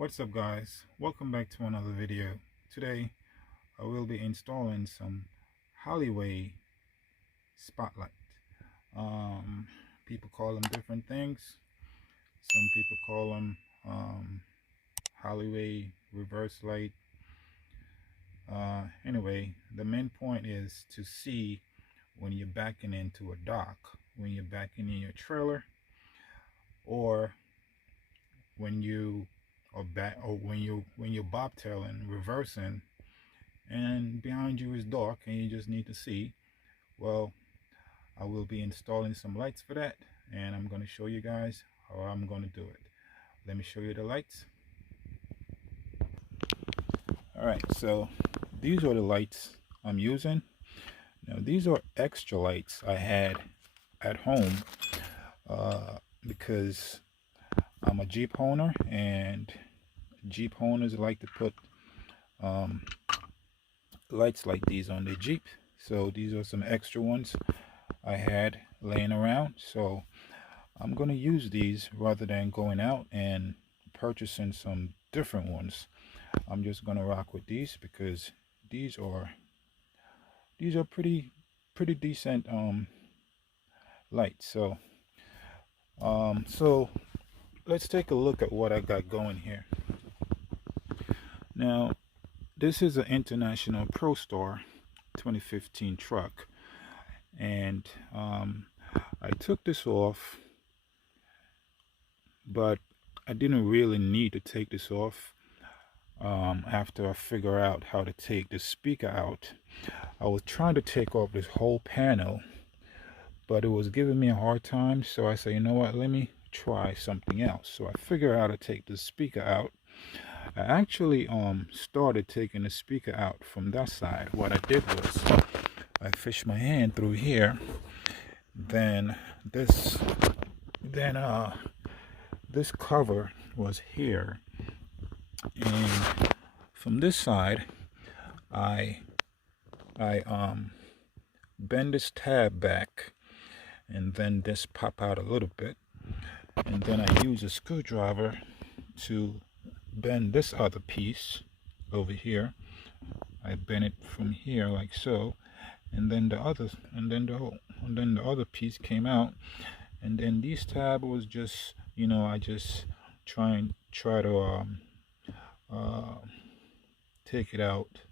What's up guys, welcome back to another video. Today I will be installing some alleyway spotlight. People call them different things. Some people call them alleyway reverse light. Anyway, the main point is to see when you're backing into a dock, when you're backing in your trailer, or when you or back or when you're bobtailing, reversing, and behind you is dark and you just need to see. Well, I will be installing some lights for that, and I'm going to show you guys how I'm going to do it. Let me show you the lights. Alright, so these are the lights I'm using. Now these are extra lights I had at home because I'm a Jeep owner, and Jeep owners like to put lights like these on their Jeep. So these are some extra ones I had laying around. So I'm going to use these rather than going out and purchasing some different ones. I'm just going to rock with these because these are pretty decent lights. So let's take a look at what I got going here. Now, this is an International Prostar 2015 truck, and I took this off, but I didn't really need to take this off after I figure out how to take the speaker out. I was trying to take off this whole panel, but it was giving me a hard time, so I said, you know what, let me try something else. So I figured out how to take the speaker out. I actually started taking the speaker out from that side. What I did was I fished my hand through here, then this cover was here, and from this side I bend this tab back, and then this pop out a little bit, and then I use a screwdriver to bend this other piece over here. I bend it from here like so, and then the other piece came out, and then this tab was just, I just try to take it out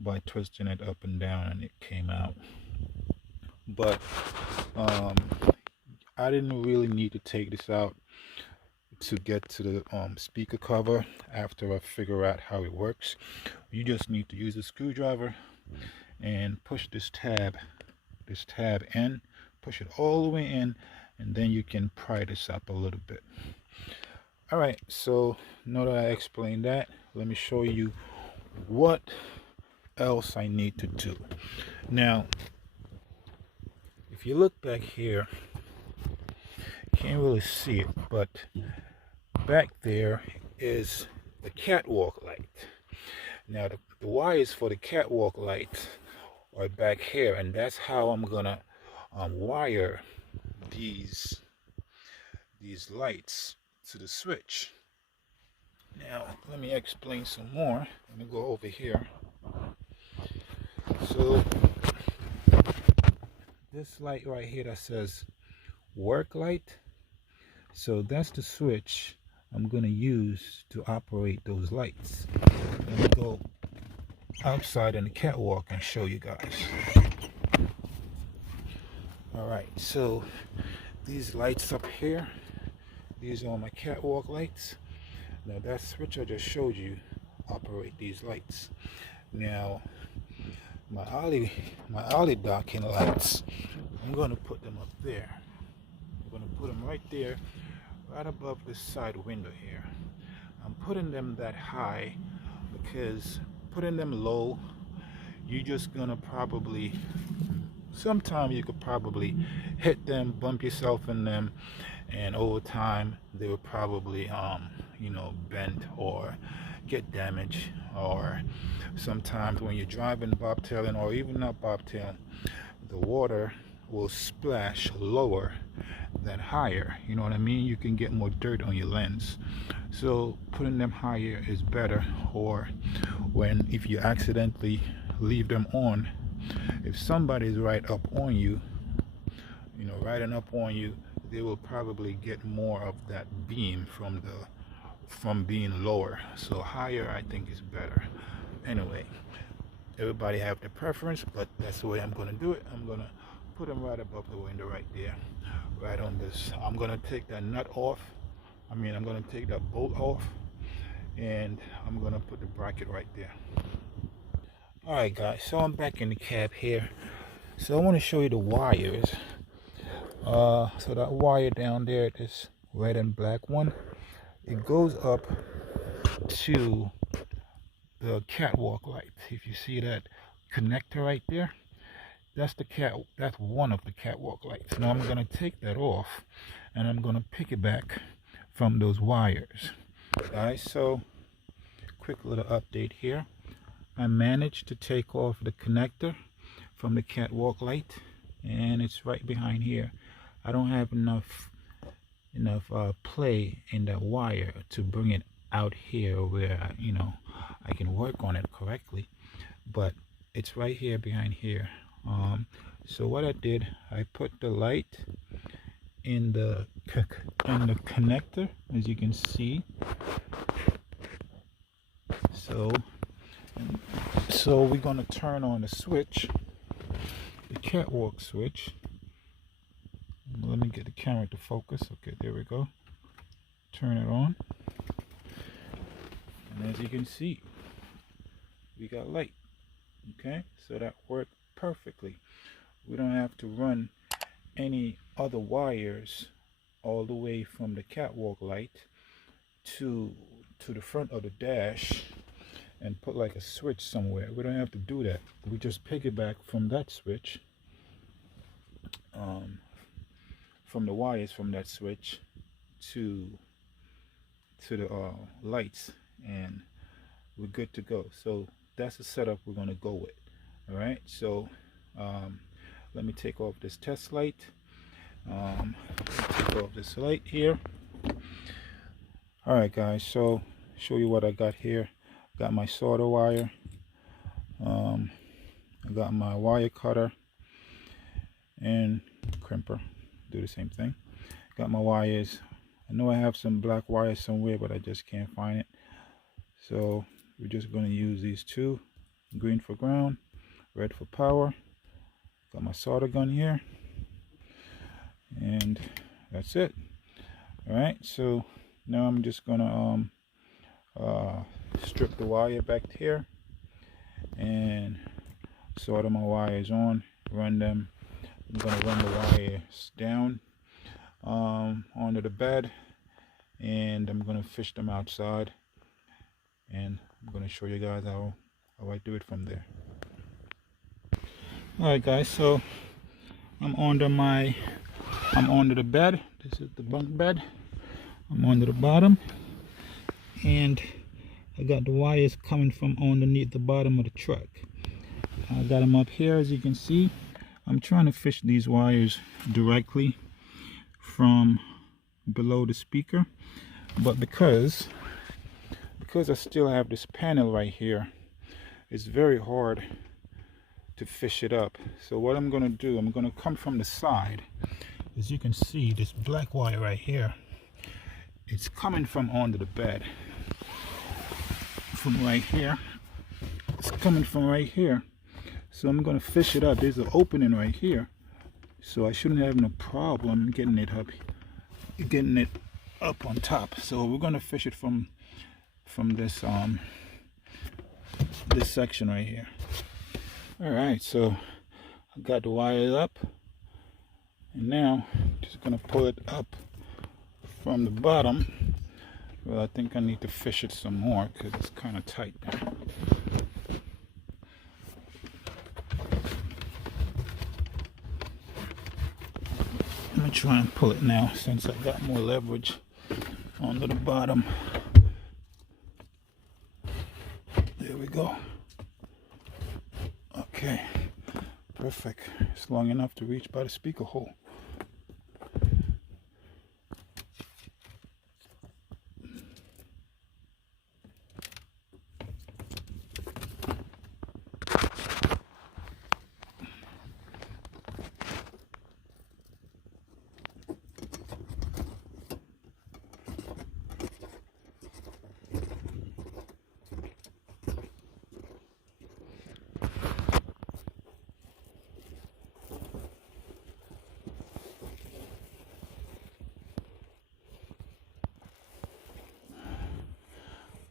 by twisting it up and down, and it came out. But I didn't really need to take this out to get to the speaker cover. After I figure out how it works, you just need to use a screwdriver and push this tab in, push it all the way in, and then you can pry this up a little bit. All right, so now that I explained that, let me show you what else I need to do. Now, if you look back here, you can't really see it, but back there is the catwalk light. Now the wires for the catwalk light are back here, and that's how I'm gonna wire these lights to the switch. Now let me explain some more. Let me go over here. So this light right here that says work light, so that's the switch I'm going to use to operate those lights. Let me go outside in the catwalk and show you guys. Alright, so these lights up here, these are my catwalk lights. Now that switch I just showed you operate these lights. Now my alley docking lights, I'm going to put them up there. I'm going to put them right there, right above this side window here. I'm putting them that high because putting them low, you're just gonna probably, sometime you could probably hit them, bump yourself in them, and over time they will probably bend or get damaged. Or sometimes when you're driving bobtailing, or even not bobtailing, the water will splash lower than higher. You know what I mean? You can get more dirt on your lens. So putting them higher is better. Or if you accidentally leave them on, if somebody's right up on you, riding up on you, they will probably get more of that beam from being lower. So higher, I think, is better. Anyway, everybody have their preference, but that's the way I'm going to do it. I'm going to put them right above the window right there, right on this. I'm going to take that nut off. I'm going to take that bolt off, and I'm going to put the bracket right there. Alright guys, so I'm back in the cab here. So I want to show you the wires. So that wire down there, this red and black one, it goes up to the catwalk light. If you see that connector right there, that's one of the catwalk lights. Now I'm going to take that off, and I'm going to pick it back from those wires. Guys, so quick little update here. I managed to take off the connector from the catwalk light, and it's right behind here. I don't have enough play in that wire to bring it out here where I can work on it correctly, but it's right here behind here. So what I did, I put the light in the connector, as you can see. So we're going to turn on the switch, the catwalk switch. Let me get the camera to focus. Okay, there we go. Turn it on, and as you can see, we got light. Okay, so that worked perfectly. We don't have to run any other wires all the way from the catwalk light to the front of the dash and put like a switch somewhere. We don't have to do that. We just piggyback from that switch, from the wires from that switch to the lights, and we're good to go. So that's the setup we're going to go with. All right, so let me take off this test light. Take off this light here. All right guys, so show you what I got here. Got my solder wire, I got my wire cutter and crimper, do the same thing. Got my wires. I know I have some black wires somewhere, but I just can't find it. So we're just going to use these two, green for ground, red for power. Got my solder gun here, and that's it. All right, so now I'm just gonna strip the wire back here and solder my wires on, run them. I'm gonna run the wires down onto the bed, and I'm gonna fish them outside, and I'm gonna show you guys how I do it from there. Alright guys, so I'm under the bed. This is the bunk bed. I'm under the bottom, and I got the wires coming from underneath the bottom of the truck. I got them up here, as you can see. I'm trying to fish these wires directly from below the speaker, but because I still have this panel right here, it's very hard to fish it up. So what I'm going to do, I'm going to come from the side. As you can see, this black wire right here, it's coming from under the bed, from right here. It's coming from right here. So I'm going to fish it up. There's an opening right here, so I shouldn't have no problem getting it up on top. So we're going to fish it from this this section right here. All right, so I got the wires up, and now just gonna pull it up from the bottom. Well, I think I need to fish it some more because it's kind of tight now. I'm gonna try and pull it now since I got more leverage onto the bottom. There we go. Okay, Perfect. It's long enough to reach by the speaker hole.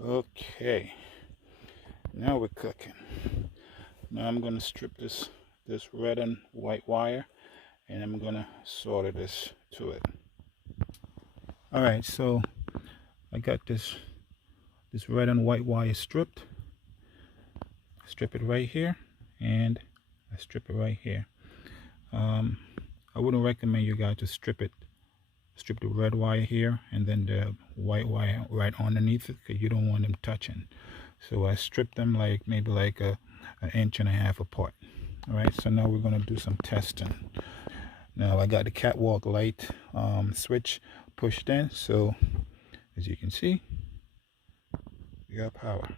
Okay, now we're cooking. Now I'm gonna strip this red and white wire, and I'm gonna solder this to it. All right, so I got this red and white wire stripped. Strip it right here, and I strip it right here. I wouldn't recommend you guys to strip the red wire here and then the white wire right underneath it, because you don't want them touching. So I stripped them like maybe like an inch and a half apart. All right, so now we're going to do some testing. Now I got the catwalk light switch pushed in, so as you can see, we got power.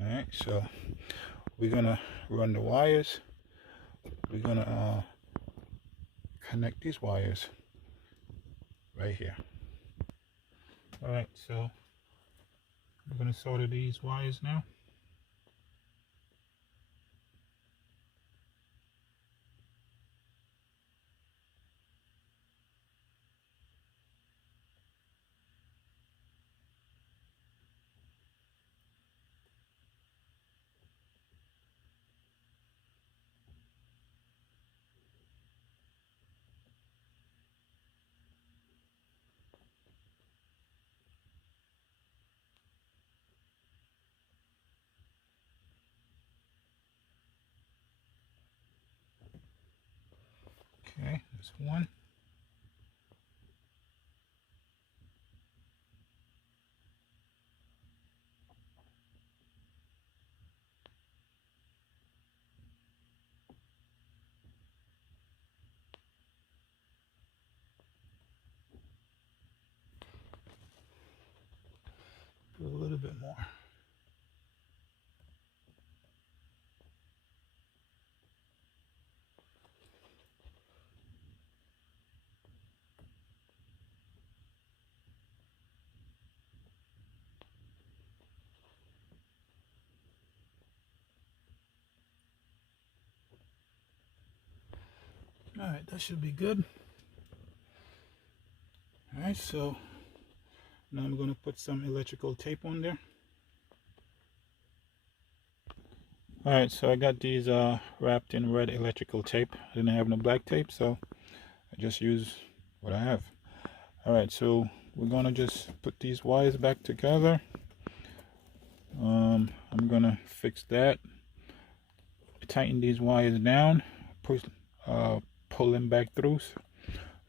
All right, so we're gonna run the wires. We're gonna connect these wires right here. All right, so I'm gonna solder these wires now. Okay, that's one. Do a little bit more. All right, that should be good. All right, so now I'm gonna put some electrical tape on there. All right, so I got these wrapped in red electrical tape. I didn't have no black tape, so I just use what I have. All right, so we're gonna just put these wires back together. I'm gonna fix that. Tighten these wires down, pull them back through,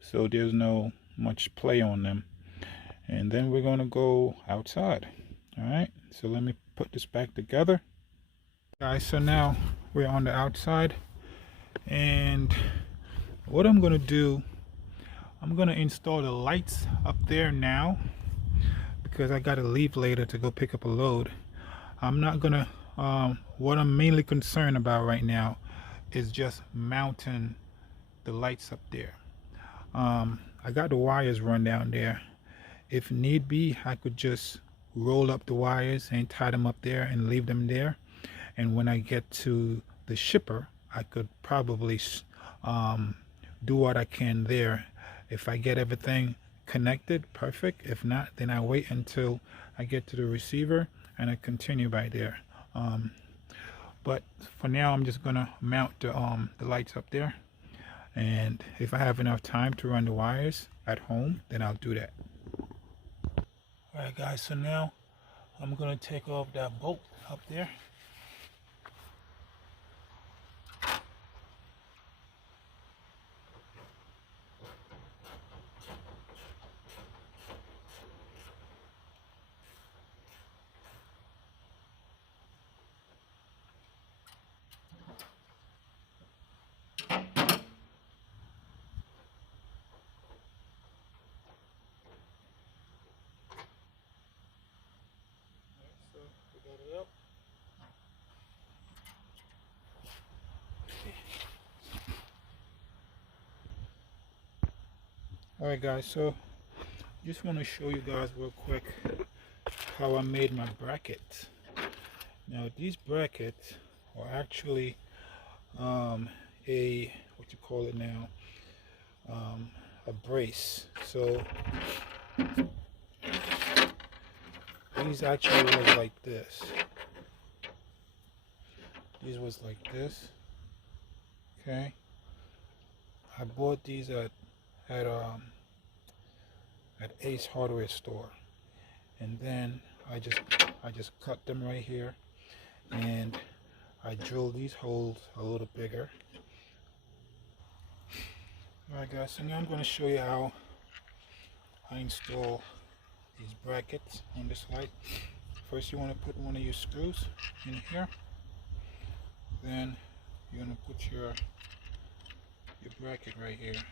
so there's no much play on them. And then we're gonna go outside. All right, so let me put this back together. Guys, so now we're on the outside, and what I'm gonna do, I'm gonna install the lights up there now, because I gotta leave later to go pick up a load. I'm not gonna what I'm mainly concerned about right now is just mounting the lights up there. I got the wires run down there. If need be, I could just roll up the wires and tie them up there and leave them there. And when I get to the shipper, I could probably do what I can there. If I get everything connected, perfect. If not, then I wait until I get to the receiver and I continue by there. But for now, I'm just gonna mount the lights up there. And if I have enough time to run the wires at home, then I'll do that. All right, guys, so now I'm gonna take off that bolt up there. we got it up. Alright guys, so just want to show you guys real quick how I made my brackets. Now these brackets are actually a, what you call it now, a brace. So these actually was like this. These was like this. Okay. I bought these at Ace Hardware store, and then I just cut them right here, and I drilled these holes a little bigger. Alright guys, so now I'm going to show you how I install these brackets on this light. First you want to put one of your screws in here, then you're going to put your bracket right here.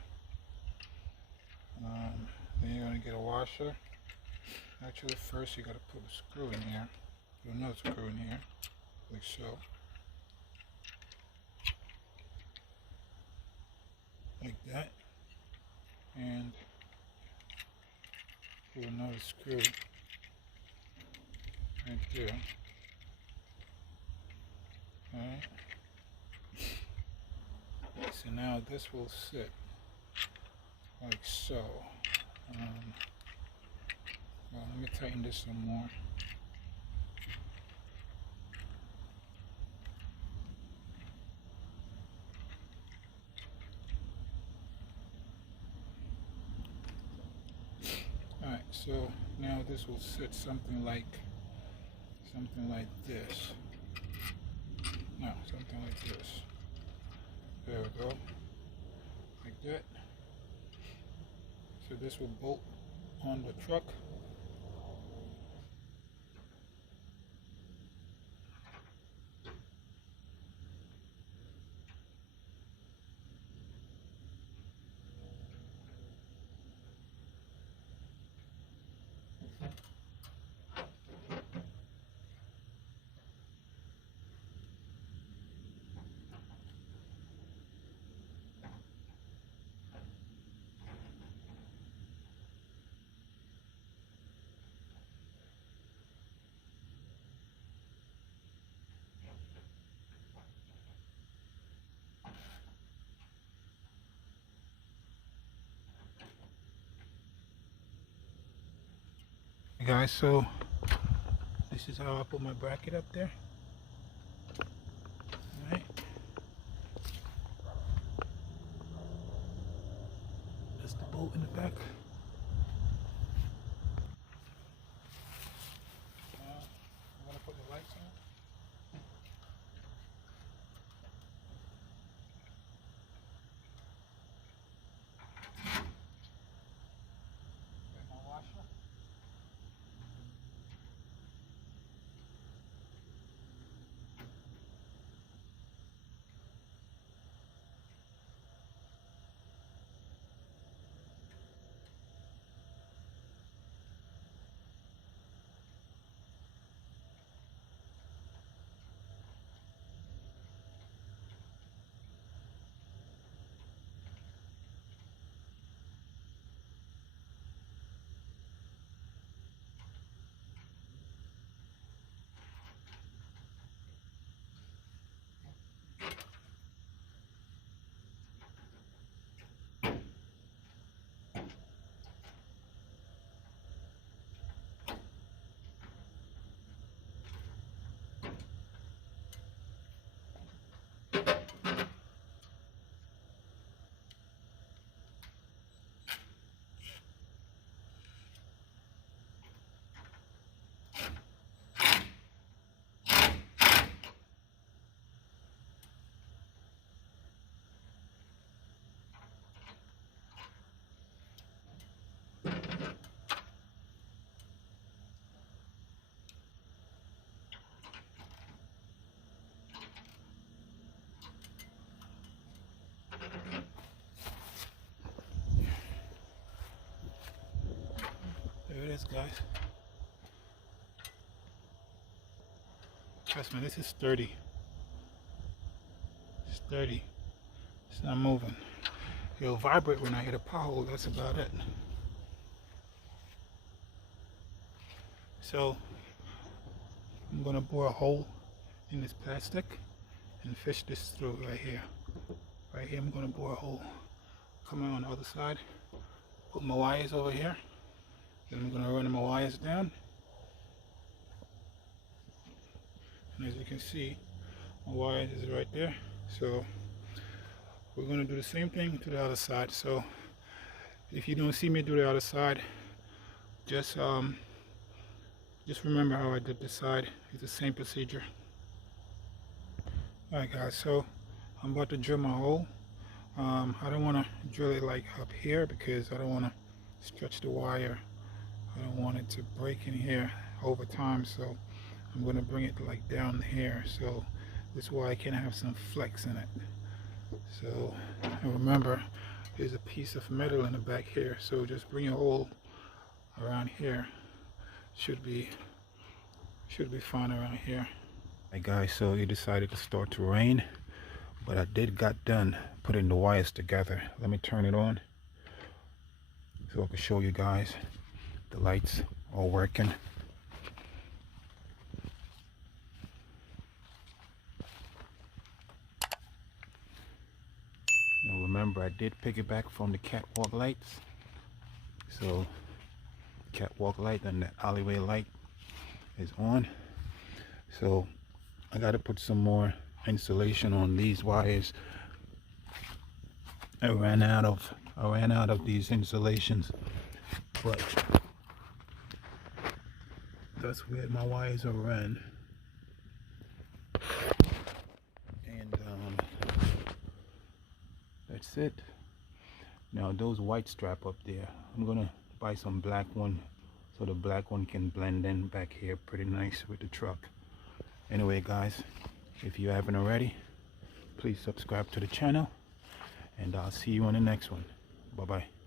Then you're going to get a washer. Actually first you got to put a screw in here, put another screw in here, like so. Like that. And put another screw right there. Alright. So now this will sit like so. Well, let me tighten this some more. Alright, so now this will sit something like this. No, something like this. There we go. Like that. So this will bolt on the truck. Hey guys, so this is how I put my bracket up there. Alright. That's the bolt in the back. I'm gonna put the lights on. Get my washer. There it is, guys. Trust me, this is sturdy. Sturdy. It's not moving. It'll vibrate when I hit a pothole. That's about it. So I'm gonna bore a hole in this plastic and fish this through right here. Right here, I'm gonna bore a hole. Come on the other side. Put my wires over here. Then I'm gonna run my wires down. And as you can see, my wires is right there. So we're gonna do the same thing to the other side. So if you don't see me do the other side, just remember how I did this side. It's the same procedure. Alright guys, so I'm about to drill my hole. I don't want to drill it like up here because I don't want to stretch the wire. I don't want it to break in here over time, so I'm going to bring it like down here, so this way I can have some flex in it. So remember, there's a piece of metal in the back here, so just bring your hole around here. Should be fine around here. Hey guys, so it decided to start to rain, but I got done putting the wires together. Let me turn it on so I can show you guys the lights are working. Now remember, I did piggyback from the catwalk lights, so catwalk light and the alleyway light is on. So I got to put some more insulation on these wires. I ran out of these insulations, but that's where my wires are ran. And that's it. Now those white strap up there, I'm gonna buy some black one so the black one can blend in back here pretty nice with the truck. Anyway guys, if you haven't already, please subscribe to the channel, and I'll see you on the next one. Bye bye.